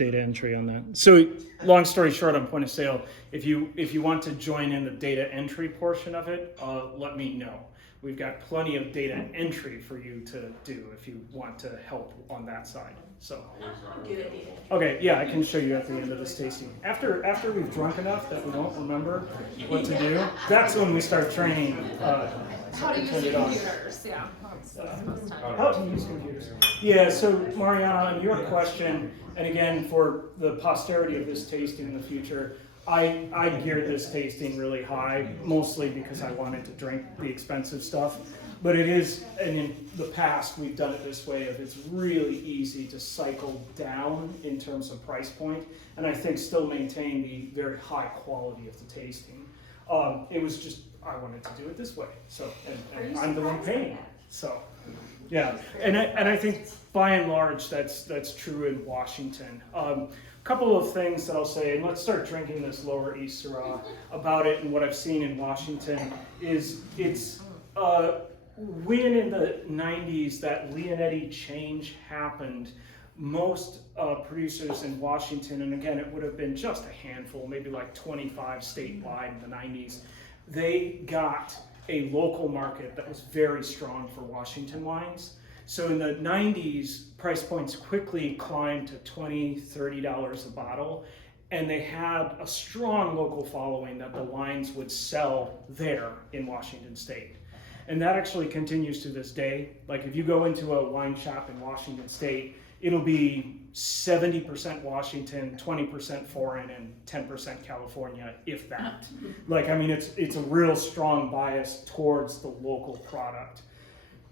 data entry on that. So long story short, on point of sale, if you want to join in the data entry portion of it, let me know. We've got plenty of data entry for you to do if you want to help on that side. So, okay, yeah, I can show you at the end of this tasting. After we've drunk enough that we don't remember what to do, that's when we start training. How to use computers, yeah. How to use computers. Yeah, so Mariana, on your question, and again, for the posterity of this tasting in the future, I geared this tasting really high, mostly because I wanted to drink the expensive stuff. But it is, and in the past, we've done it this way, of it's really easy to cycle down in terms of price point, and I think still maintain the very high quality of the tasting. It was just, I wanted to do it this way, so, and I'm the one paying. So, yeah, and I think by and large that's true in Washington. Couple of things that I'll say, and let's start drinking this Lower East Syrah about it, and what I've seen in Washington is it's when in the 90s that Leonetti change happened, most producers in Washington, and again it would have been just a handful, maybe like 25 statewide in the 90s, they got a local market that was very strong for Washington wines. So in the 90s, price points quickly climbed to $20, $30 a bottle, and they had a strong local following that the wines would sell there in Washington State. And that actually continues to this day. Like if you go into a wine shop in Washington State, it'll be 70% Washington, 20% foreign, and 10% California, if that. Like, I mean, it's a real strong bias towards the local product.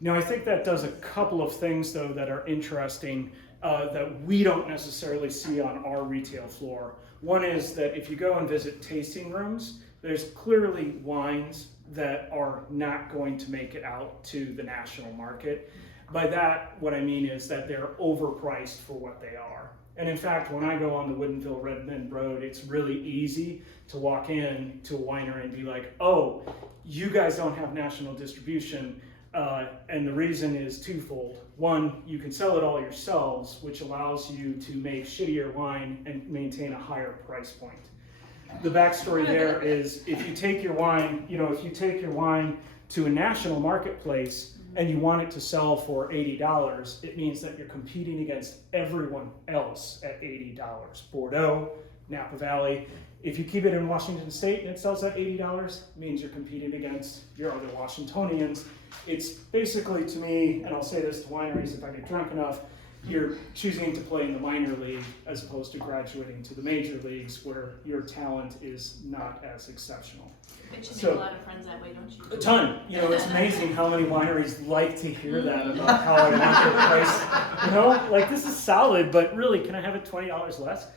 Now, I think that does a couple of things, though, that are interesting that we don't necessarily see on our retail floor. One is that if you go and visit tasting rooms, there's clearly wines that are not going to make it out to the national market. By that, what I mean is that they're overpriced for what they are. And in fact, when I go on the Woodinville Redmond Road, it's really easy to walk in to a winery and be like, oh, you guys don't have national distribution. And the reason is twofold. One, you can sell it all yourselves, which allows you to make shittier wine and maintain a higher price point. The backstory there is if you take your wine, to a national marketplace and you want it to sell for $80, it means that you're competing against everyone else at $80. Bordeaux, Napa Valley. If you keep it in Washington State and it sells at $80, it means you're competing against your other Washingtonians. It's basically, to me, and I'll say this to wineries if I get drunk enough, you're choosing to play in the minor league as opposed to graduating to the major leagues where your talent is not as exceptional. But you make a lot of friends that way, don't you? A ton. It's amazing how many wineries like to hear that about how I want their price. Like this is solid, but really, can I have it $20 less?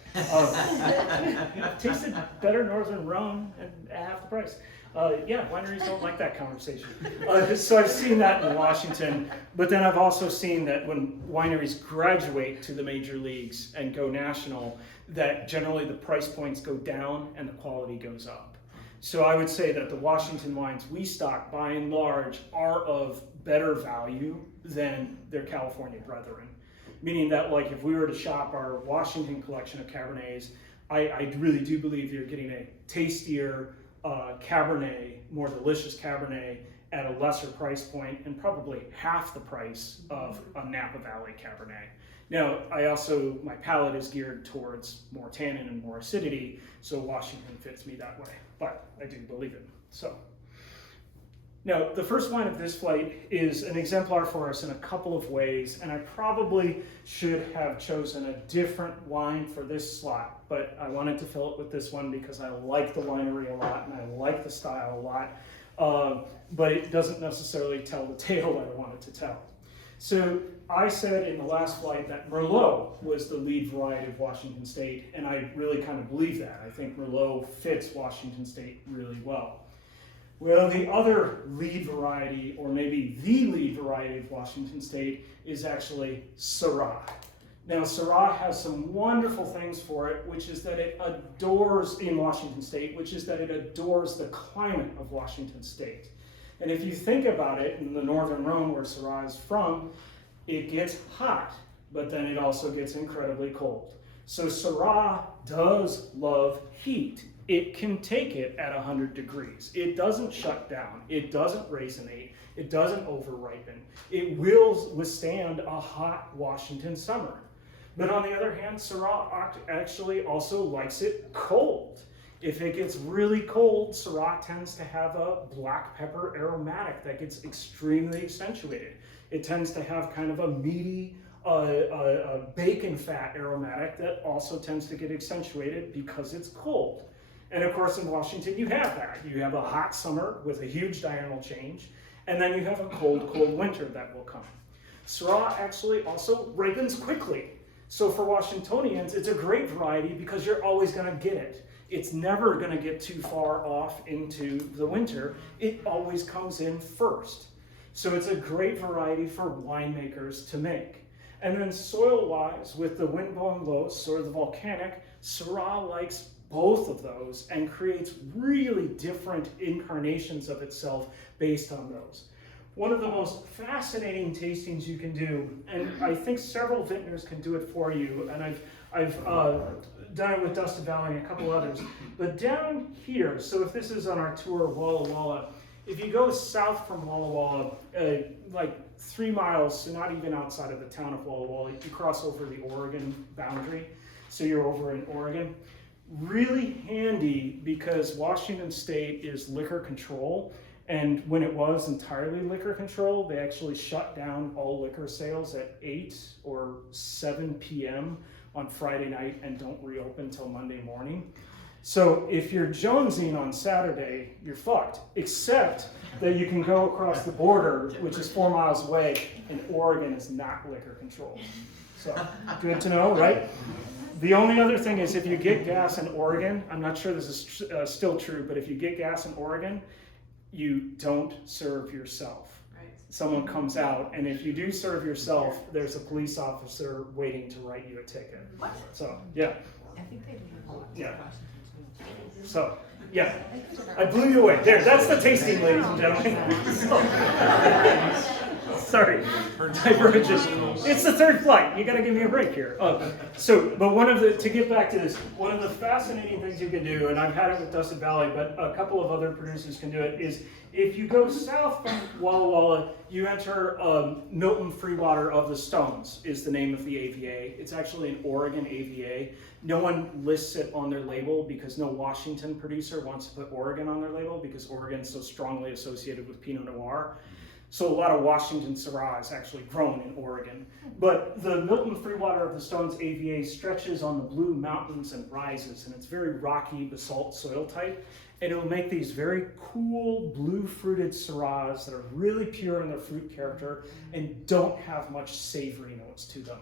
Tasted better Northern Rhone and at half the price. Wineries don't like that conversation. So I've seen that in Washington, but then I've also seen that when wineries graduate to the major leagues and go national, that generally the price points go down and the quality goes up. So I would say that the Washington wines we stock, by and large, are of better value than their California brethren. Meaning that, like, if we were to shop our Washington collection of Cabernets, I really do believe you're getting a tastier Cabernet, more delicious Cabernet at a lesser price point and probably half the price of a Napa Valley Cabernet. Now, my palate is geared towards more tannin and more acidity, so Washington fits me that way, but I do believe it. So, now the first wine of this flight is an exemplar for us in a couple of ways, and I probably should have chosen a different wine for this slot, but I wanted to fill it with this one because I like the winery a lot and I like the style a lot, but it doesn't necessarily tell the tale that I wanted to tell. So I said in the last flight that Merlot was the lead variety of Washington State, and I really kind of believe that. I think Merlot fits Washington State really well. Well, the other lead variety, or maybe the lead variety of Washington State, is actually Syrah. Now, Syrah has some wonderful things for it, which is that it adores, in Washington State, which is that it adores the climate of Washington State. And if you think about it, in the Northern Rhone, where Syrah is from, it gets hot, but then it also gets incredibly cold. So Syrah does love heat. It can take it at 100 degrees. It doesn't shut down. It doesn't raisinate. It doesn't over-ripen. It will withstand a hot Washington summer. But on the other hand, Syrah actually also likes it cold. If it gets really cold, Syrah tends to have a black pepper aromatic that gets extremely accentuated. It tends to have kind of a meaty, bacon fat aromatic that also tends to get accentuated because it's cold. And of course in Washington you have that. You have a hot summer with a huge diurnal change, and then you have a cold winter that will come. Syrah actually also ripens quickly. So for Washingtonians, it's a great variety because you're always going to get it. It's never going to get too far off into the winter. It always comes in first. So it's a great variety for winemakers to make. And then soil-wise, with the windblown Los or the volcanic, Syrah likes both of those and creates really different incarnations of itself based on those. One of the most fascinating tastings you can do, and I think several vintners can do it for you, and I've done it with Dustin Valley and a couple others, but down here, so if this is on our tour of Walla Walla, if you go south from Walla Walla, like 3 miles, so not even outside of the town of Walla Walla, you cross over the Oregon boundary, so you're over in Oregon. Really handy because Washington State is liquor control, and when it was entirely liquor control, they actually shut down all liquor sales at 8 or 7 p.m. on Friday night and don't reopen until Monday morning. So if you're jonesing on Saturday, you're fucked, except that you can go across the border, which is 4 miles away, and Oregon is not liquor controlled. So good to know, right? The only other thing is if you get gas in Oregon, I'm not sure this is still true, but if you get gas in Oregon, you don't serve yourself. Right. Someone comes out, and if you do serve yourself, there's a police officer waiting to write you a ticket. What? So, yeah. I think they do. Yeah. So, yeah. I blew you away. There, that's the tasting, ladies and gentlemen. Sorry, divergence. It's the third flight. You got to give me a break here. But to get back to this, one of the fascinating things you can do, and I've had it with Dustin Valley, but a couple of other producers can do it, is if you go south from Walla Walla, you enter Milton Freewater of the Stones is the name of the AVA. It's actually an Oregon AVA. No one lists it on their label because no Washington producer wants to put Oregon on their label because Oregon's so strongly associated with Pinot Noir. So a lot of Washington Syrah is actually grown in Oregon. But the Milton Freewater of the Stones AVA stretches on the Blue Mountains and rises, and it's very rocky basalt soil type. And it'll make these very cool blue fruited Syrahs that are really pure in their fruit character and don't have much savory notes to them.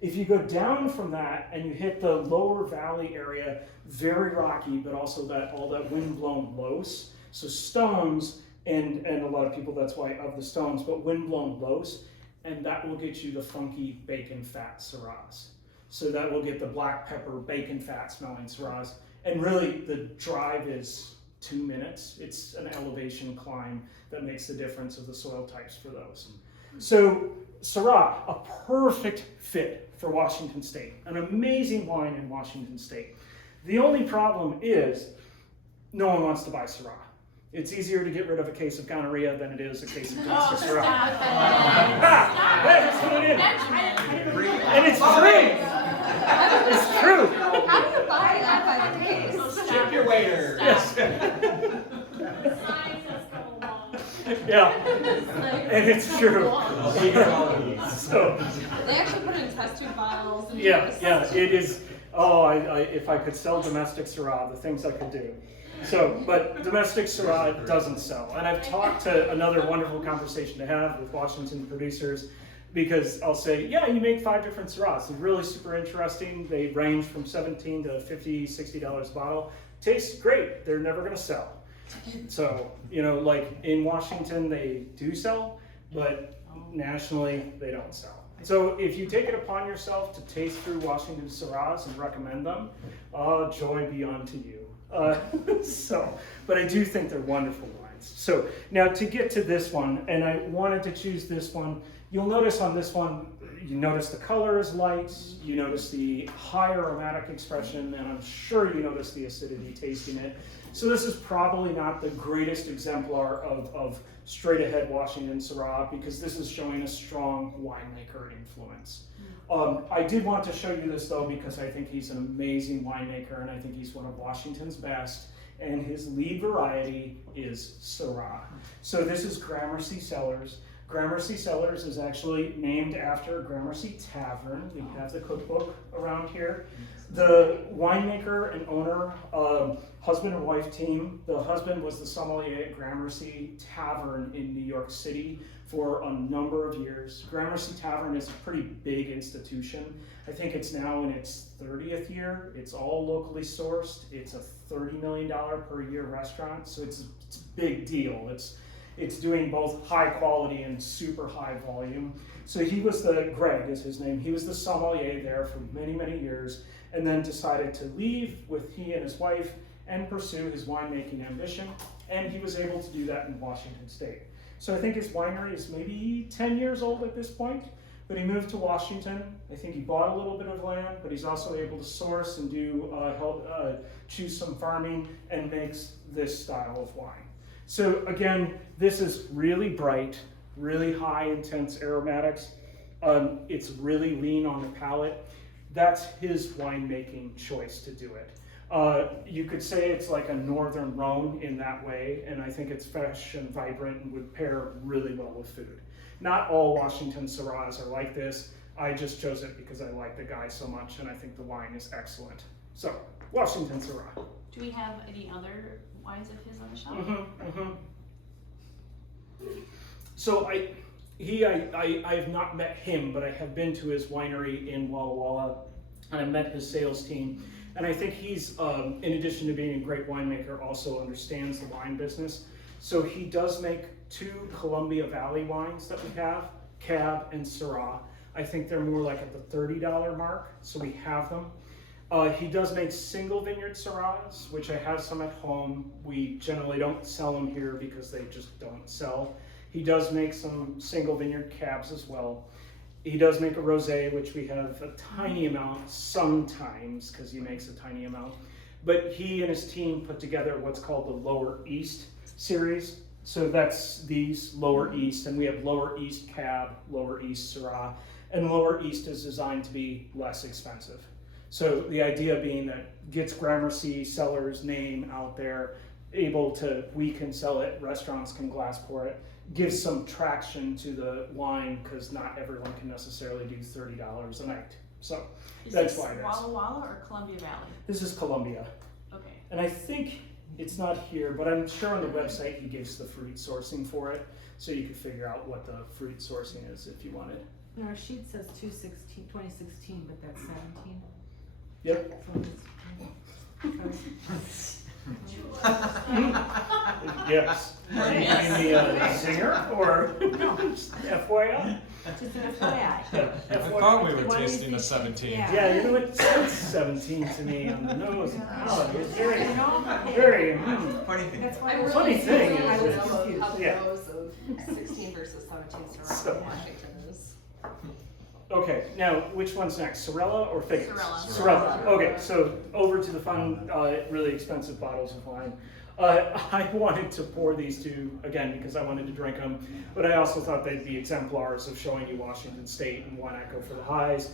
If you go down from that and you hit the lower valley area, very rocky, but also all that wind-blown Los, so Stones, and a lot of people, that's why of the Stones, but wind-blown Los, and that will get you the funky bacon fat Syrahs. So that will get the black pepper bacon fat smelling Syrahs. And really the drive is 2 minutes. It's an elevation climb that makes the difference of the soil types for those. So Syrah, a perfect fit for Washington State, an amazing wine in Washington State. The only problem is no one wants to buy Syrah. It's easier to get rid of a case of gonorrhea than it is a case of cancer Syrah. That's what it is. And it's free. It's true. How do you buy that by the case? Tip your waiter. Yes. Yeah. And it's true. So, they actually put it in test tube vials. And yeah, it is. Oh, if I could sell domestic Syrah, the things I could do. So, but domestic Syrah doesn't sell. And I've talked to another wonderful conversation to have with Washington producers, because I'll say, yeah, you make 5 different Syrahs. They're really super interesting. They range from $17 to $50, $60 a bottle. Tastes great. They're never going to sell. So, like in Washington, they do sell, but nationally, they don't sell. So if you take it upon yourself to taste through Washington Syrahs and recommend them, joy be unto you. But I do think they're wonderful wines. So now to get to this one, and I wanted to choose this one, you'll notice on this one, you notice the color is light, you notice the high aromatic expression, and I'm sure you notice the acidity tasting it. So this is probably not the greatest exemplar of straight ahead Washington Syrah, because this is showing a strong winemaker influence. I did want to show you this though, because I think he's an amazing winemaker, and I think he's one of Washington's best, and his lead variety is Syrah. So this is Gramercy Cellars. Gramercy Cellars is actually named after Gramercy Tavern. We have the cookbook around here. The winemaker and owner, husband and wife team. The husband was the sommelier at Gramercy Tavern in New York City for a number of years. Gramercy Tavern is a pretty big institution. I think it's now in its 30th year. It's all locally sourced. It's a $30 million per year restaurant, so it's a big deal. It's doing both high quality and super high volume. So Greg is his name, he was the sommelier there for many, many years, and then decided to leave with he and his wife and pursue his winemaking ambition, and he was able to do that in Washington State. So I think his winery is maybe 10 years old at this point, but he moved to Washington. I think he bought a little bit of land, but he's also able to source and choose some farming, and makes this style of wine. So again, this is really bright, really high intense aromatics. It's really lean on the palate. That's his winemaking choice to do it. You could say it's like a Northern Rhone in that way, and I think it's fresh and vibrant and would pair really well with food. Not all Washington Syrahs are like this. I just chose it because I like the guy so much, and I think the wine is excellent. So, Washington Syrah. Do we have any other wines of his on the shelf? So I have not met him, but I have been to his winery in Walla Walla, and I met his sales team. And I think he's, in addition to being a great winemaker, also understands the wine business. So he does make 2 Columbia Valley wines that we have, Cab and Syrah. I think they're more like at the $30 mark, so we have them. He does make single vineyard Syrahs, which I have some at home. We generally don't sell them here because they just don't sell. He does make some single vineyard Cabs as well. He does make a rosé, which we have a tiny amount sometimes, because he makes a tiny amount. But he and his team put together what's called the Lower East series. So that's these Lower East, and we have Lower East Cab, Lower East Syrah, and Lower East is designed to be less expensive. So the idea being that gets Gramercy Cellars' name out there, we can sell it, restaurants can glass pour it, gives some traction to the wine, because not everyone can necessarily do $30 a night. So that's why it is. Walla Walla or Columbia Valley? This is Columbia. Okay. And I think it's not here, but I'm sure on the website he gives the fruit sourcing for it, so you can figure out what the fruit sourcing is if you wanted. Our sheet says 2016, but that's 17. Yep. Yes. Are you being the singer or FYI? Just an FYI. I thought we were tasting a 17. Yeah, you know what? It's 17 to me on the nose and palate. It's very, You know? very. Funny thing. That's why I I was really Funny thing do is I was know confused. how the Yeah. rows of 16 versus 17 Syrah So- in Washington is. Okay, now which one's next? Sorella or Figgins? Sorella. Sorella. Okay, so over to the fun, really expensive bottles of wine. I wanted to pour these 2 again because I wanted to drink them, but I also thought they'd be exemplars of showing you Washington State and why not go for the highs.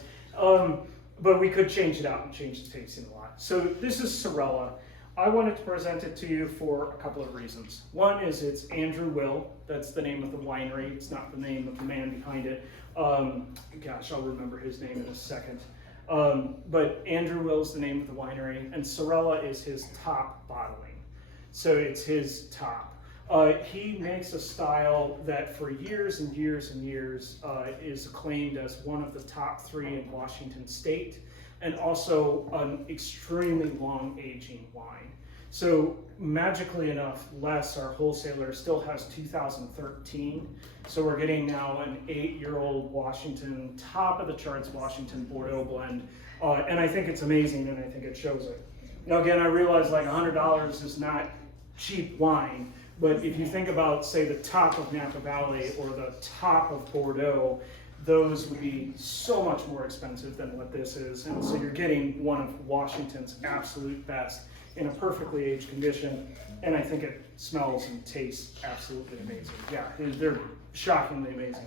But we could change it out and change the tasting a lot. So this is Sorella. I wanted to present it to you for a couple of reasons. One is it's Andrew Will. That's the name of the winery. It's not the name of the man behind it. Gosh, I'll remember his name in a second. But Andrew Will's the name of the winery, and Sorella is his top bottling. So it's his top. He makes a style that for years and years and years is acclaimed as one of the top 3 in Washington State, and also an extremely long aging wine. So magically enough, Les, our wholesaler, still has 2013. So we're getting now an 8-year-old Washington, top of the charts Washington Bordeaux blend. And I think it's amazing, and I think it shows it. Now again, I realize like $100 is not cheap wine, but if you think about, say, the top of Napa Valley or the top of Bordeaux, those would be so much more expensive than what this is. And so you're getting one of Washington's absolute best in a perfectly aged condition. And I think it smells and tastes absolutely amazing. Yeah, they're shockingly amazing.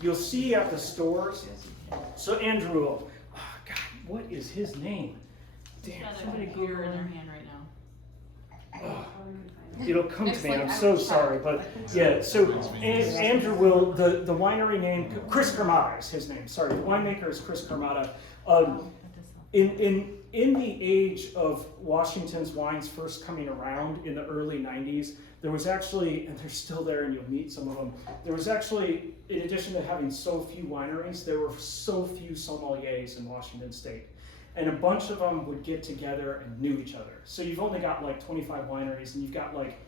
You'll see at the stores, so Andrew, oh God, what is his name? He's Damn, got somebody a go computer in their on. hand right now. It'll come to It's me, like I'm I'm so shocked. sorry, but yeah, so Andrew will, the winery name, Chris Carmada is his name, sorry, the winemaker is Chris Carmada. In the age of Washington's wines first coming around in the early 90s, there was actually, and they're still there and you'll meet some of them, there was actually, in addition to having so few wineries, there were so few sommeliers in Washington State. And a bunch of them would get together and knew each other. So you've only got like 25 wineries and you've got like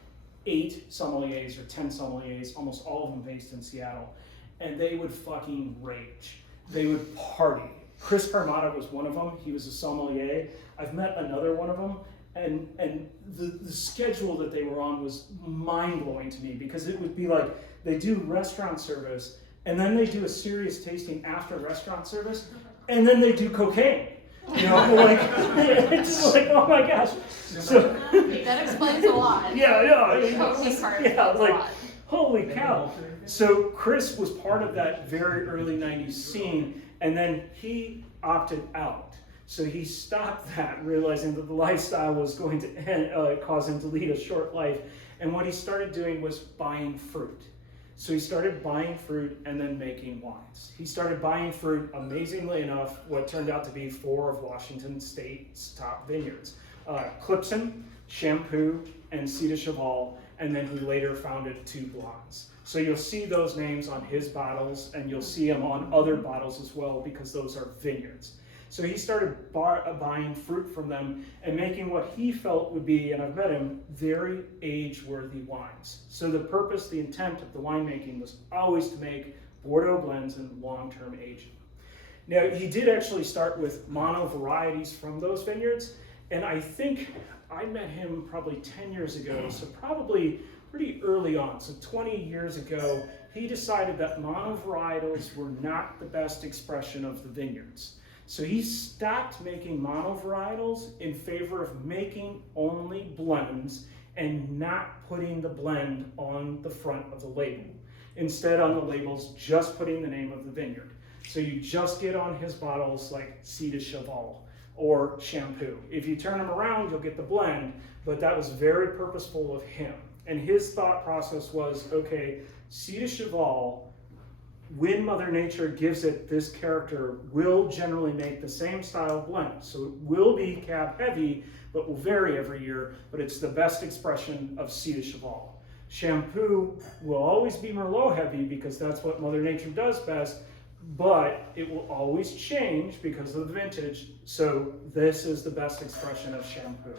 8 sommeliers or 10 sommeliers, almost all of them based in Seattle. And they would fucking rage. They would party. Chris Carmada was one of them. He was a sommelier. I've met another one of them. And the schedule that they were on was mind-blowing to me because it would be like they do restaurant service and then they do a serious tasting after restaurant service and then they do cocaine. You know, like, it's like, oh my gosh. So, That explains a lot. yeah. The cocaine part Yeah, explains a like, lot. holy cow. So Chris was part of that very early 90s scene, and then he opted out. So he stopped that, realizing that the lifestyle was going to cause him to lead a short life. And what he started doing was buying fruit. So he started buying fruit and then making wines. He started buying fruit, amazingly enough, what turned out to be 4 of Washington State's top vineyards. Clipson, Shampoo, and Ci de Cheval, and then he later founded 2 Blondes. So you'll see those names on his bottles, and you'll see them on other bottles as well, because those are vineyards. So he started buying fruit from them and making what he felt would be, and I've met him, very age-worthy wines. So the purpose, the intent of the winemaking was always to make Bordeaux blends and long-term aging. Now, he did actually start with mono varieties from those vineyards, and I think I met him probably 10 years ago, so probably pretty early on. So 20 years ago, he decided that mono varietals were not the best expression of the vineyards. So he stopped making mono varietals in favor of making only blends and not putting the blend on the front of the label. Instead, on the labels, just putting the name of the vineyard. So you just get on his bottles like Ci de Cheval or Shampoo. If you turn them around, you'll get the blend, but that was very purposeful of him. And his thought process was, okay, Ci de Cheval, when Mother Nature gives it this character, will generally make the same style blend. So it will be cab heavy, but will vary every year, but it's the best expression of Ci de Cheval. Shampoo will always be Merlot heavy because that's what Mother Nature does best, but it will always change because of the vintage. So this is the best expression of Shampoo.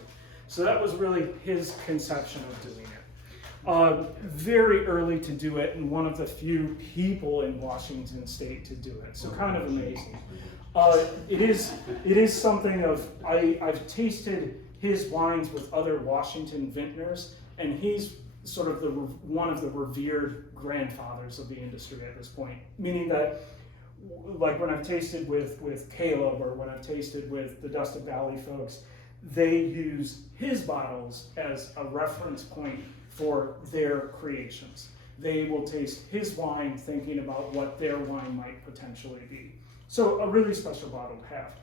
So that was really his conception of doing it. Very early to do it, and one of the few people in Washington State to do it. So kind of amazing. It is something of, I've tasted his wines with other Washington vintners, and he's sort of one of the revered grandfathers of the industry at this point. Meaning that, like when I've tasted with Caleb or when I've tasted with the Dustin Valley folks, they use his bottles as a reference point for their creations. They will taste his wine thinking about what their wine might potentially be. So a really special bottle to have.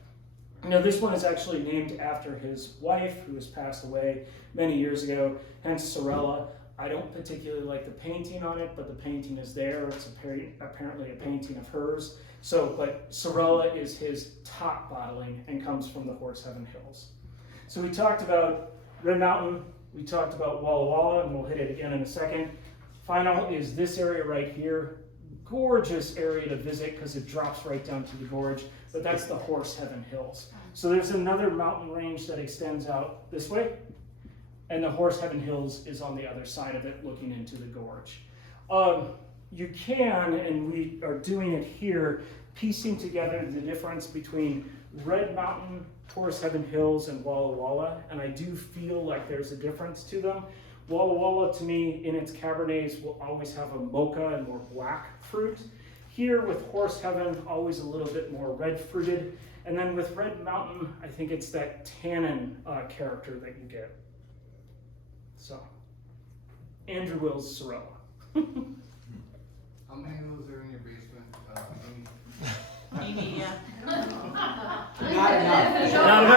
Now this one is actually named after his wife, who has passed away many years ago, hence Sorella. I don't particularly like the painting on it, but the painting is there. It's apparently a painting of hers. So, but Sorella is his top bottling and comes from the Horse Heaven Hills. So we talked about Red Mountain, we talked about Walla Walla, and we'll hit it again in a second. Final is this area right here. Gorgeous area to visit because it drops right down to the gorge, but that's the Horse Heaven Hills. So there's another mountain range that extends out this way, and the Horse Heaven Hills is on the other side of it looking into the gorge. You can, and we are doing it here, piecing together the difference between Red Mountain, Horse Heaven Hills, and Walla Walla, and I do feel like there's a difference to them. Walla Walla, to me, in its Cabernets, will always have a mocha and more black fruit, Here with Horse Heaven, always a little bit more red fruited. And then with Red Mountain, I think it's that tannin character that you get. So, Andrew Will's Syrah. How many of those are in your basement? Amy, yeah. Not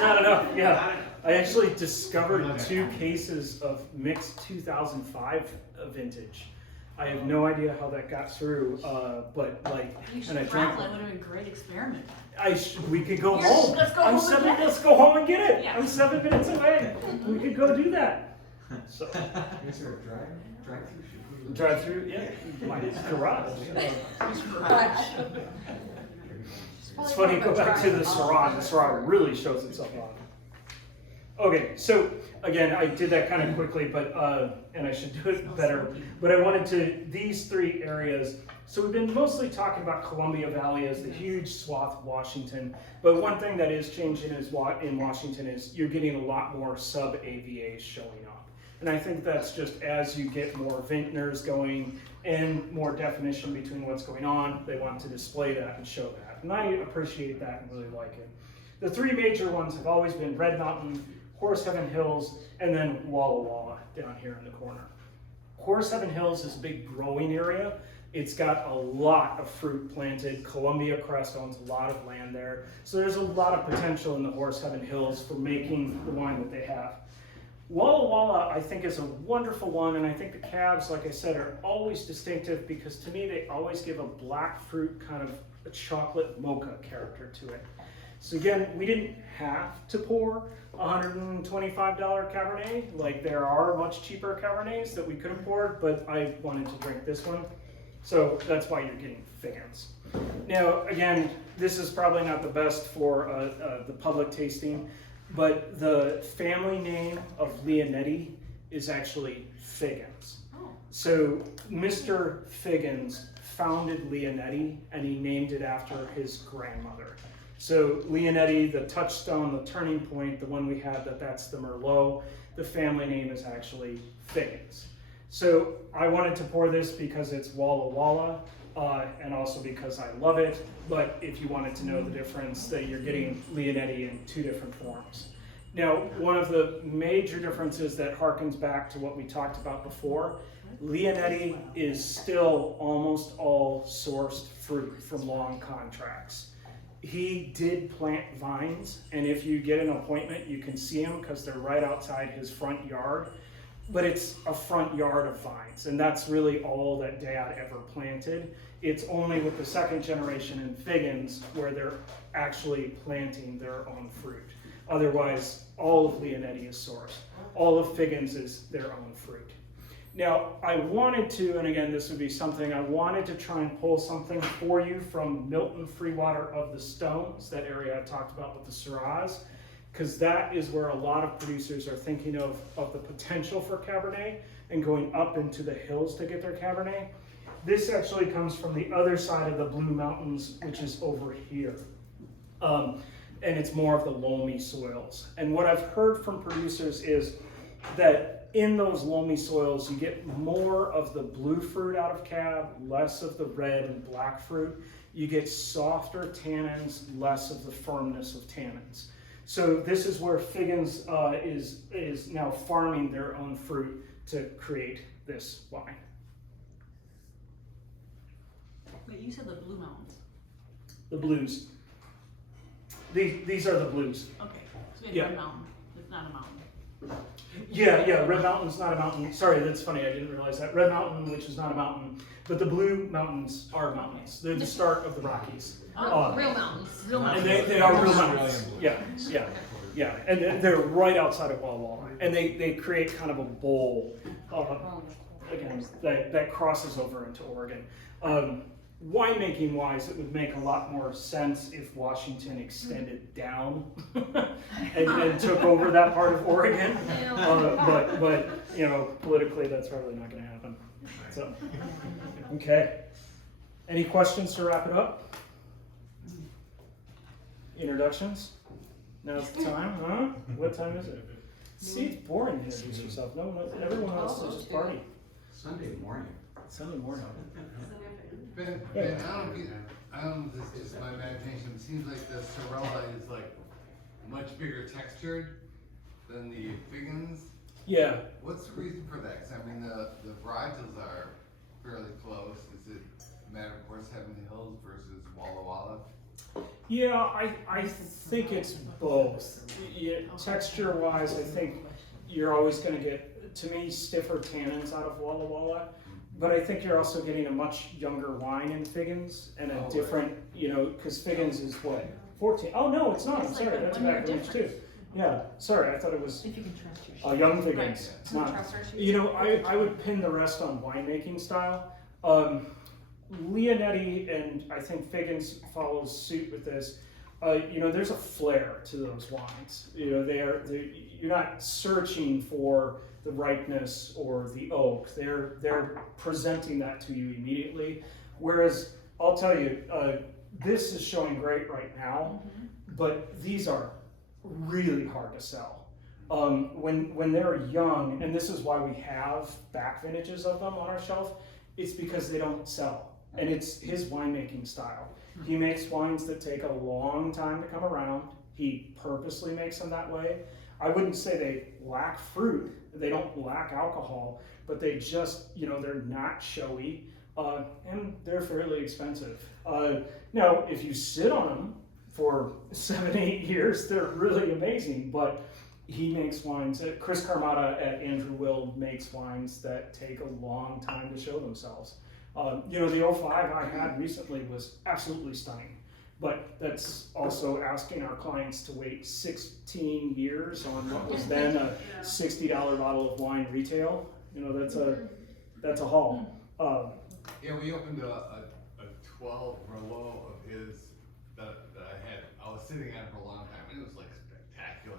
Not enough, yeah. I actually discovered 2 cases of mixed 2005 vintage. I have no idea how that got through, but like, You and I should drank. travel, it would have been a great experiment. We could go Here, home. let's go I'm home and 7. get it. Let's go home and get it. Yeah. I'm 7 minutes away. We could go do that. So Is there a drive-through? drive through, yeah, my garage. It's funny, go back to the Syrah. The Syrah really shows itself off. Okay, so again, I did that kind of quickly, but and I should do it better. But I wanted to these 3 areas. So we've been mostly talking about Columbia Valley as the huge swath of Washington. But one thing that is changing is in Washington is you're getting a lot more sub-AVAs showing up. And I think that's just as you get more vintners going and more definition between what's going on, they want to display that and show that. And I appreciate that and really like it. The 3 major ones have always been Red Mountain, Horse Heaven Hills, and then Walla Walla down here in the corner. Horse Heaven Hills is a big growing area. It's got a lot of fruit planted. Columbia Crest owns a lot of land there. So there's a lot of potential in the Horse Heaven Hills for making the wine that they have. Walla Walla, I think, is a wonderful one, and I think the cabs, like I said, are always distinctive because to me they always give a black fruit kind of a chocolate mocha character to it. So again, we didn't have to pour $125 Cabernet. Like there are much cheaper Cabernets that we could have poured, but I wanted to drink this one. So that's why you're getting Figgins. Now, again, this is probably not the best for the public tasting, but the family name of Leonetti is actually Figgins. Oh. So Mr. Figgins founded Leonetti and he named it after his grandmother. So Leonetti, the touchstone, the turning point, the one we had, that's the Merlot. The family name is actually Figgins. So I wanted to pour this because it's Walla Walla, and also because I love it. But if you wanted to know the difference, that you're getting Leonetti in 2 different forms. Now, one of the major differences that harkens back to what we talked about before, Leonetti is still almost all sourced fruit from long contracts. He did plant vines, and if you get an appointment, you can see them because they're right outside his front yard. But it's a front yard of vines, and that's really all that Dad ever planted. It's only with the 2nd generation in Figgins where they're actually planting their own fruit. Otherwise, all of Leonetti is sourced. All of Figgins is their own fruit. Now, I wanted to, and again, this would be something, I wanted to try and pull something for you from Milton Freewater of the Stones, that area I talked about with the Syrahs, because that is where a lot of producers are thinking of the potential for Cabernet and going up into the hills to get their Cabernet. This actually comes from the other side of the Blue Mountains, which is over here. And it's more of the loamy soils. And what I've heard from producers is that in those loamy soils, you get more of the blue fruit out of Cab, less of the red and black fruit. You get softer tannins, less of the firmness of tannins. So this is where Figgins is now farming their own fruit to create this wine. Wait, you said the Blue Mountains. The blues. These are the blues. Okay, so we have Yeah. Red Mountain. It's not a mountain. Yeah, Red Mountain's not a mountain. Sorry, that's funny, I didn't realize that. Red Mountain, which is not a mountain, but the Blue Mountains are mountains. They're the start of the Rockies. Oh, Real mountains. Real And mountains. they are real Australian mountains. blue. Yeah, and they're right outside of Walla Walla. And they create kind of a bowl, again, that crosses over into Oregon. Winemaking wise, it would make a lot more sense if Washington extended down and took over that part of Oregon. But you know, politically, that's probably not going to happen. So, okay. Any questions to wrap it up? Introductions? Now's the time, huh? What time is it? See, it's boring to introduce yourself. No one, everyone wants to just party. Sunday morning. Sunday morning. Ben, Yeah. I don't know if this is just my imagination, it seems like the Sorella is like much bigger textured than the Figgins. Yeah. What's the reason for that? 'Cause I mean, the varietals are fairly close. Is it a matter of course having the hills versus Walla Walla? Yeah, I think it's both. Yeah, texture wise, I think you're always going to get, to me, stiffer tannins out of Walla Walla. But I think you're also getting a much younger wine in Figgins and a Oh, different, because Figgins is what, 14? Oh, no, it's not. I'm It's like sorry. a That's 1 year back age too. difference. Yeah, sorry. I thought it was If you can trust your young Figgins. Right. It's not. Trust our shoes. You know, I would pin the rest on winemaking style. Leonetti and I think Figgins follows suit with this. There's a flair to those wines. You're not searching for the ripeness or the oak. They're presenting that to you immediately. Whereas I'll tell you, this is showing great right now, but these are really hard to sell. When they're young, and this is why we have back vintages of them on our shelf, it's because they don't sell. And it's his winemaking style. He makes wines that take a long time to come around. He purposely makes them that way. I wouldn't say they lack fruit. They don't lack alcohol, but they just, they're not showy, and they're fairly expensive. Now, if you sit on them for 7-8 years, they're really amazing, but he makes wines. Chris Carmata at Andrew Will makes wines that take a long time to show themselves. The 05 I had recently was absolutely stunning, but that's also asking our clients to wait 16 years on what was then a $60 bottle of wine retail. That's a haul. Yeah, we opened a 12 Merlot of his that I was sitting on for a long time, and it was like spectacular.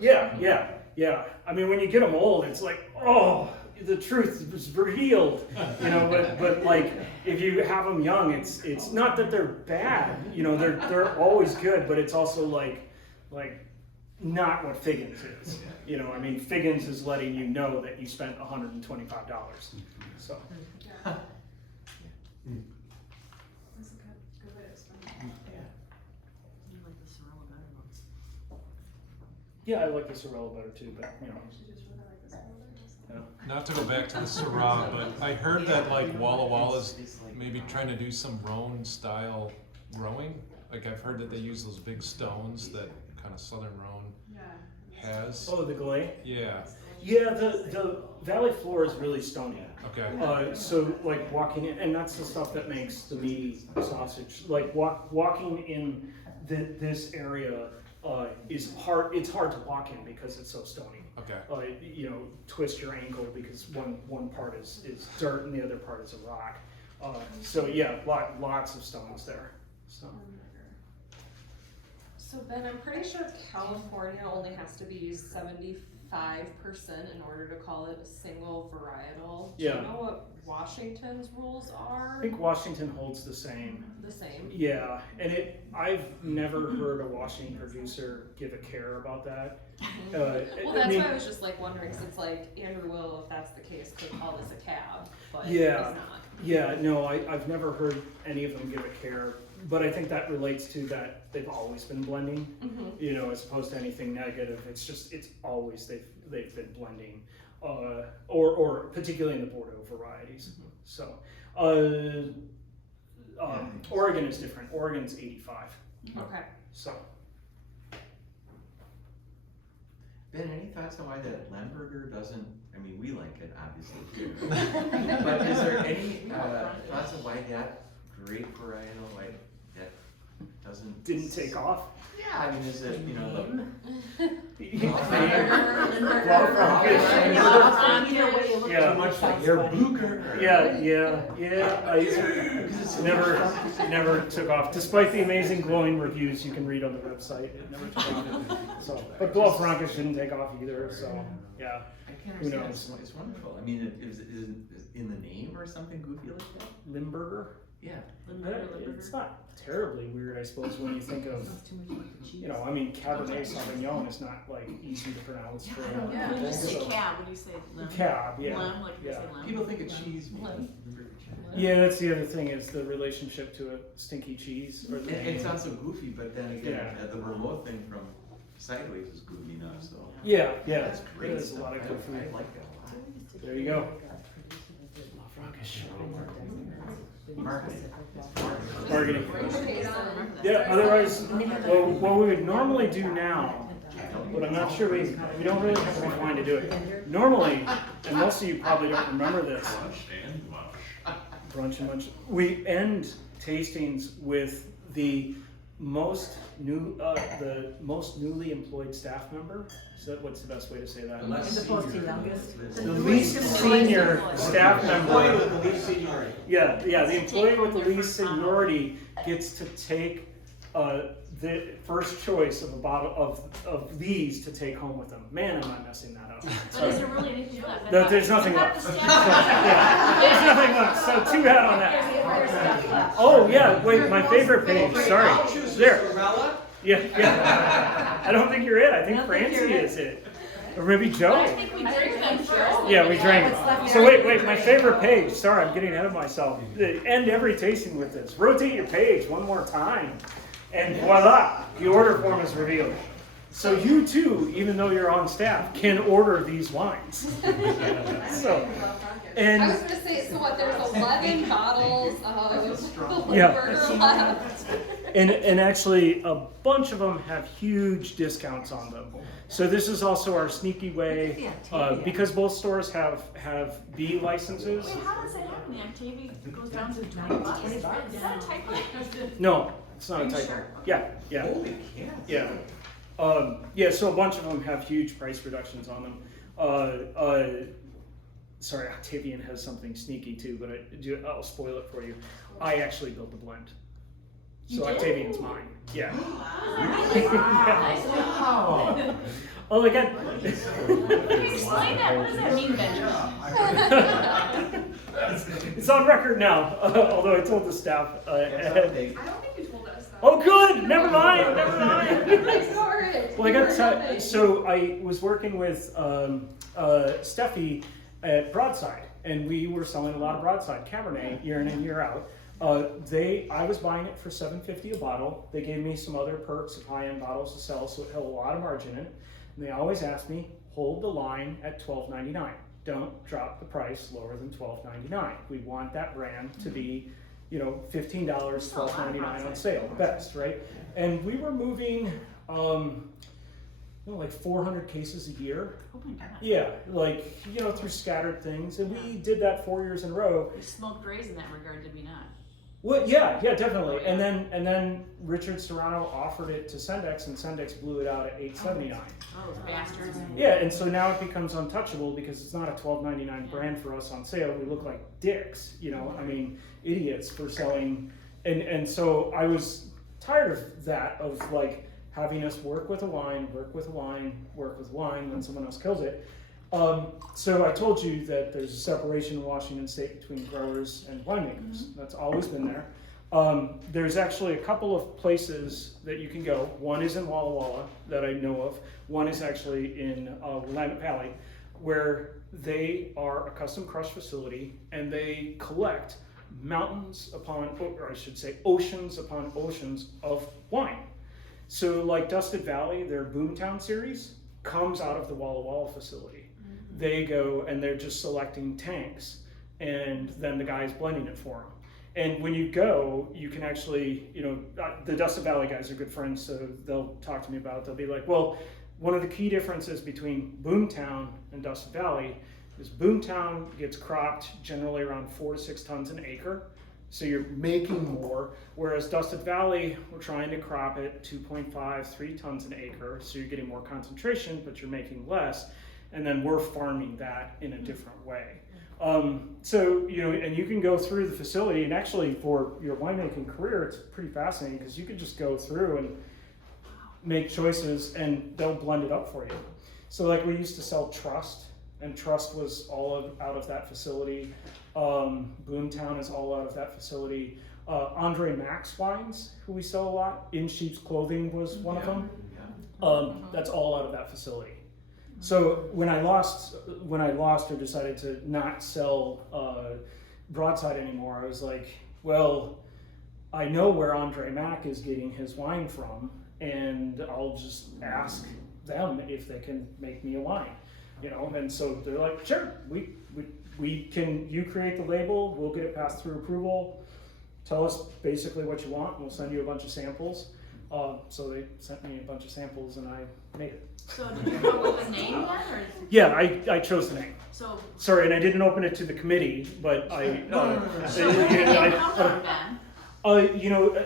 Yeah. I mean, when you get them old, it's like, oh, the truth was revealed, but like if you have them young, it's not that they're bad, they're always good, but it's also like not what Figgins is. I mean, Figgins is letting you know that you spent $125. So That's a good way to explain it. You like the Sorella better though. yeah, I like the Sorella better too, but I actually just really like this one. Not to go back to the Syrah, but I heard that like Walla Walla's maybe trying to do some Rhone style growing. Like I've heard that they use those big stones that kind of Southern Rhone Yeah. has. oh, the Galay. Yeah. Yeah, the valley floor is really stony. Okay. So like walking in, and that's the stuff that makes the meaty sausage. Like walking in this area is hard. It's hard to walk in because it's so stony. Okay. Twist your ankle because one part is dirt and the other part is a rock. So yeah, lots of stones there. So So Ben, I'm pretty sure California only has to be 75% in order to call it a single varietal. Do Yeah. you know what Washington's rules are? I think Washington holds the same. The same. Yeah, and I've never heard a Washington producer give a care about that. Well, that's why I was just like wondering, because it's like Andrew Will, if that's the case, could call this a cab, but Yeah. it's not. Yeah, no, I've never heard any of them give a care, but I think that relates to that they've always been blending, as opposed to anything negative. It's always they've been blending, or particularly in the Bordeaux varieties. So, Oregon is different. Oregon's 85. Okay. So, Ben, any thoughts on why that Lemberger doesn't, I mean, we like it, obviously, too. But is there any thoughts of why that great varietal, why that didn't take off. Yeah, I mean, is it, Yeah. too much like your Blucher? I never took off, despite the amazing glowing reviews you can read on the website. It never took off. So, but Bluff Frankish didn't take off either. So, yeah. I can't Who understand, knows? it's wonderful. I mean, is it in the name or something goofy like that? Limburger. Yeah. It's not terribly weird, I suppose, when you think of, That's too much like the cheese. you know, I mean, Cabernet Sauvignon is not like easy to pronounce for Yeah, when you say cab, when you say limb. Cab, yeah. Limb, like you yeah. say limb. People think of cheese. Limb. Yeah, that's the other thing is the relationship to a stinky cheese. Or It sounds so goofy, but then again, Yeah. the remote thing from Sideways is goofy now, so. yeah, yeah. That's great. There's a lot of good food. I like that a lot. There you go. Marketing. Targeting. Paid on. Yeah, otherwise, well, what we would normally do now, but I'm not sure we don't really have enough wine to do it. Normally, and most of you probably don't remember this, brunch and munch, we end tastings with the most newly employed staff member. So what's the best way to say that? As opposed to youngest. The least senior staff member. Yeah, the employee with the least seniority gets to take the first choice of a bottle of these to take home with them. Man, am I messing that up. But is there really anything left? No, there's nothing left. Yeah, there's nothing left. So too bad on that. Oh yeah, wait, my favorite page. Sorry. There. Yeah. I don't think you're it. I think Francie is it. Or maybe Joe. I think we drank them, Joe. Yeah, we drank. So wait, my favorite page. Sorry, I'm getting ahead of myself. End every tasting with this. Rotate your page one more time. And voila, the order form is revealed. So you too, even though you're on staff, can order these wines. So, I and was gonna say, so what, there's 11 bottles of Yeah. Limburger left. and actually a bunch of them have huge discounts on them. So this is also our sneaky way, because both stores have B licenses. Wait, how does that happen? The Octavia goes down to $20? Is that a typo? No, it's not Are a you typo. sure? Yeah. Holy cats. Yeah, so a bunch of them have huge price reductions on them. Sorry, Octavian has something sneaky too, but I'll spoil it for you. I actually built the blend. You So did? Octavian's mine. Yeah. Wow. Oh my god. Can you explain that? What does that mean, Benjamin? It's on record now, although I told the staff. That's update. I don't think you told us that. Oh good, never mind. Ignore it. Well, I got Ignore it. so I was working with Steffi at Broadside, and we were selling a lot of Broadside Cabernet year in and year out. I was buying it for $7.50 a bottle. They gave me some other perks of high-end bottles to sell, so it had a lot of margin in it. And they always asked me, hold the line at $12.99. Don't drop the price lower than $12.99. We want that brand to be, $15, $12.99 on sale, the best, right? And we were moving, like 400 cases a year. Oh my god. Yeah, through scattered things, and we did that 4 years in a row. We smoked rays in that regard, did we not? Well, yeah, definitely. And then Richard Serrano offered it to Sendex, and Sendex blew it out at $8.79. Oh, those bastards. Yeah, and so now it becomes untouchable because it's not a $12.99 brand for us on sale. We look like dicks, idiots for selling. And so I was tired of that, of having us work with a wine when someone else kills it. So I told you that there's a separation in Washington State between growers and winemakers. That's always been there. There's actually a couple of places that you can go. One is in Walla Walla that I know of. One is actually in Willamette Valley, where they are a custom crush facility, and they collect oceans upon oceans of wine. So like Dusted Valley, their Boomtown series comes out of the Walla Walla facility. They go and they're just selecting tanks, and then the guy is blending it for them. And when you go, you can actually, the Dusted Valley guys are good friends, so they'll talk to me about it. They'll be like, well, one of the key differences between Boomtown and Dusted Valley is Boomtown gets cropped generally around 4 to 6 tons an acre. So you're making more, whereas Dusted Valley, we're trying to crop it 2.5, 3 tons an acre. So you're getting more concentration, but you're making less. And then we're farming that in a different way. So, and you can go through the facility, and actually for your winemaking career, it's pretty fascinating because you can just go through and make choices and they'll blend it up for you. So like we used to sell Trust, and Trust was all out of that facility. Boomtown is all out of that facility. Andre Max wines, who we sell a lot. In Sheep's Clothing was one of them. That's all out of that facility. So when I lost or decided to not sell Broadside anymore, I was like, well, I know where Andre Mack is getting his wine from, and I'll just ask them if they can make me a wine, you know. And so they're like, sure, we can. You create the label, we'll get it passed through approval. Tell us basically what you want, and we'll send you a bunch of samples. So they sent me a bunch of samples, and I made it. So did you come up with a name yet, or? Yeah, I chose the name. So. Sorry, and I didn't open it to the committee, but I. So where did the name come from, Ben? You know,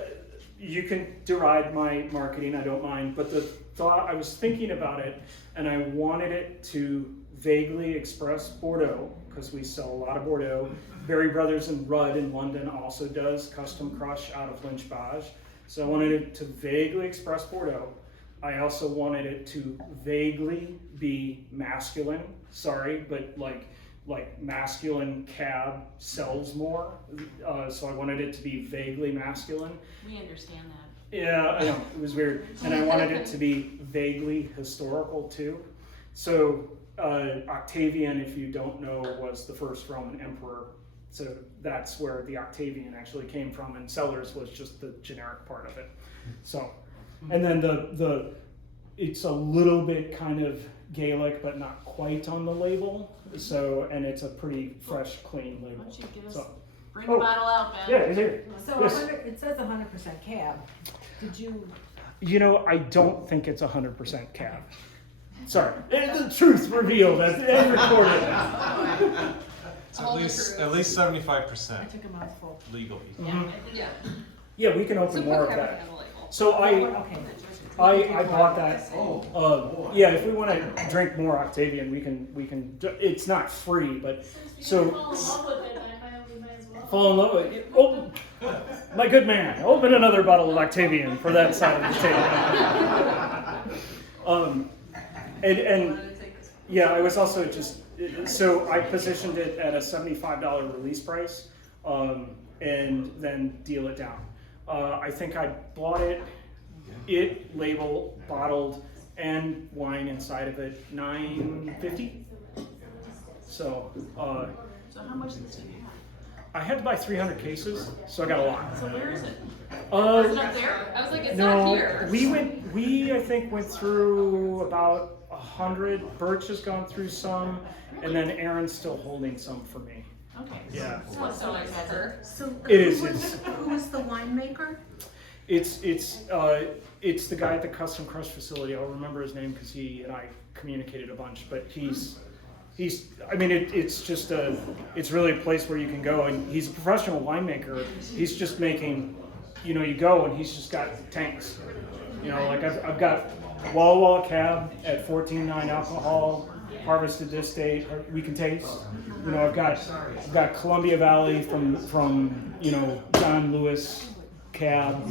you can deride my marketing, I don't mind, but the thought, I was thinking about it, and I wanted it to vaguely express Bordeaux, because we sell a lot of Bordeaux. Berry Brothers and Rudd in London also does custom crush out of Lynch Bage. So I wanted it to vaguely express Bordeaux. I also wanted it to vaguely be masculine, sorry, but like masculine cab sells more, so I wanted it to be vaguely masculine. We understand that. Yeah, I know, it was weird. And I wanted it to be vaguely historical too. So Octavian, if you don't know, was the first Roman emperor. So that's where the Octavian actually came from, and Cellars was just the generic part of it. So, and then the it's a little bit kind of Gaelic, but not quite on the label. So, and it's a pretty fresh, clean Why label. don't you give us, So, bring the bottle out, Ben? yeah, it's here. So Yes. it says 100% cab. Did you, You know, I don't think it's 100% cab. Sorry, the truth revealed and recorded. It's All the at least 75% I took a mouthful. legally. Mhm. Yeah. Yeah, we can So open put more of Cabernet that. on the label. So Okay. I bought that. Oh. Yeah, if we want to drink more Octavian, we can. It's not free, but so Fall in love with it, I might as well. fall in love with it. Oh, my good man, open another bottle of Octavian for that side of the table. And yeah, I was also just so I positioned it at a $75 release price, and then deal it down. I think I bought it label, bottled, and wine inside of it, $9.50. So So how much did you have? I had to buy 300 cases, so I got a lot. So where is it? Is it up there? I was like, it's not No, here. we I think went through about 100. Birch has gone through some, and then Aaron's still holding some for me. Okay. Yeah. So nice of her. So It is, who was the winemaker? It's the guy at the Custom Crush facility. I'll remember his name because he and I communicated a bunch. But he's I mean it's just it's really a place where you can go, and he's a professional winemaker. He's just making, you know, you go and he's just got tanks. You know, like I've got Walla Walla Cab at 14.9 alcohol, harvested this date. We can taste. You know, I've got Columbia Valley from you know, John Lewis Cab.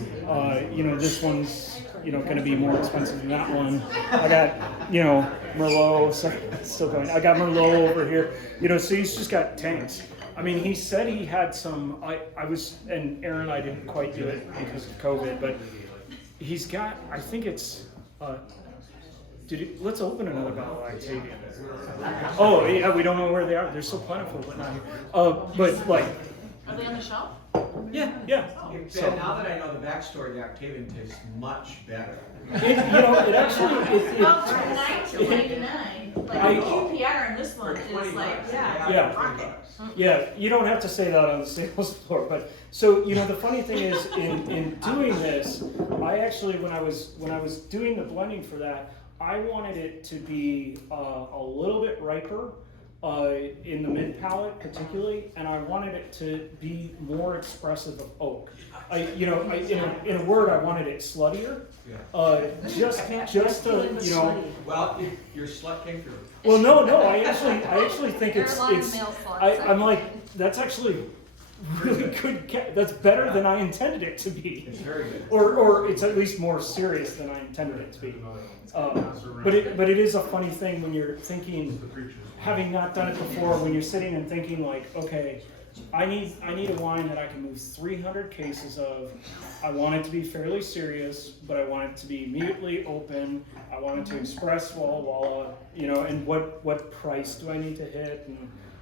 You know, this one's, you know, going to be more expensive than that one. I got, you know, Merlot. Sorry, still going. I got Merlot over here. You know, so he's just got tanks. I mean, he said he had some. I was, and Aaron and I didn't quite do it because of COVID, but he's got. I think it's. Let's open another bottle of Octavian. Oh yeah, we don't know where they are. They're so plentiful, but not here. But like, Are they on the shelf? yeah. Ben, now that I know the backstory, the Octavian tastes much better. It actually. Well, from 9 to 99, like I- the QPR in this one is like, Yeah. rocket. Yeah, you don't have to say that on the sales floor, but so you know the funny thing is in doing this, I actually when I was doing the blending for that, I wanted it to be a little bit riper in the mid palate particularly, and I wanted it to be more expressive of oak. In a word, I wanted it sluttier. Just to, you know. Well, your slut came through. Well, no, I actually think There are a lot of it's. male sluts. I'm like, that's actually really good. That's better than I intended it to be. It's very good. Or it's at least more serious than I intended it to be. But it is a funny thing when you're thinking, having not done it before, when you're sitting and thinking like, okay, I need a wine that I can move 300 cases of. I want it to be fairly serious, but I want it to be immediately open. I want it to express Walla Walla, you know, and what price do I need to hit, and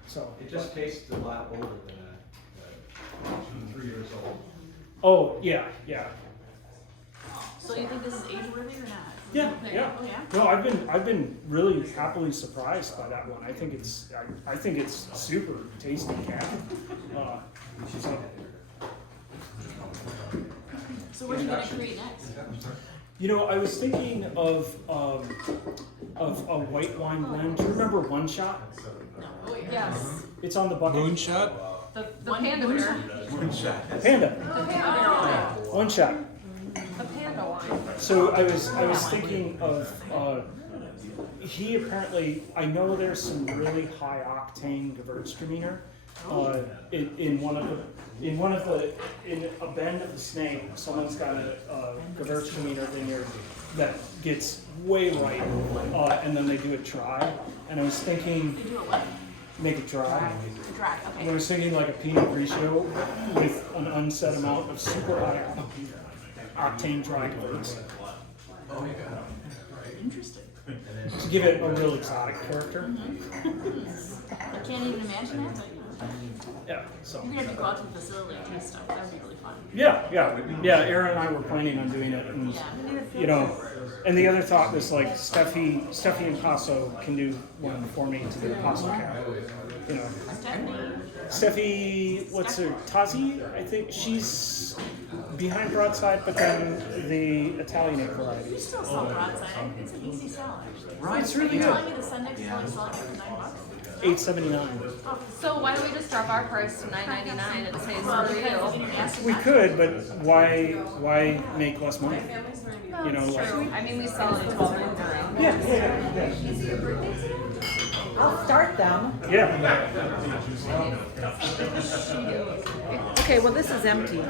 so. It just tastes a lot older than a 3 years old. Oh, yeah. So you think this is age-worthy or not? Yeah, Okay. yeah. Oh, yeah? No, I've been really happily surprised by that one. I think it's super tasty cat. So, So what are you gonna create next? you know, I was thinking of a white wine blend. Do you remember One Shot? No. Yes, It's on the bucket. Moonshot? the One panda moonshot? beer, Panda. the panda One Shot. wine, the panda wine. So I was thinking of he apparently, I know there's some really high octane Gewürztraminer in a bend of the snake. Someone's got a Gewürztraminer vineyard that gets way ripe, and then they do it dry. And I was thinking, They do a what? make it dry. Dry, And I okay. was thinking like a Pinot Grigio with an unset amount of super high octane dry Gewürz Interesting. to give it a real exotic character. I can't even imagine that, but Yeah, so. you're gonna have to go out to the facility and taste stuff. That'd be really fun. Yeah. Aaron and I were planning on doing it, and Yeah. you know, and the other thought was like Steffi and Paso can do one for me to the Paso cap. You know, Steffi, what's her Tazi? I think she's behind Broadside, but then the Italianate You variety. still sell broadside. It's an easy sell, actually. Right. It's really You're good. telling me the Sundex is only selling for $9? $8.79. Oh, So why don't we just drop our price to $9.99 and say well, screw because you? you asked We not to. could, but why make less money? You know, like. True, I mean, we sell it at 12 $9.99. Yeah. I'll start them. Yeah. Okay, well, this is empty.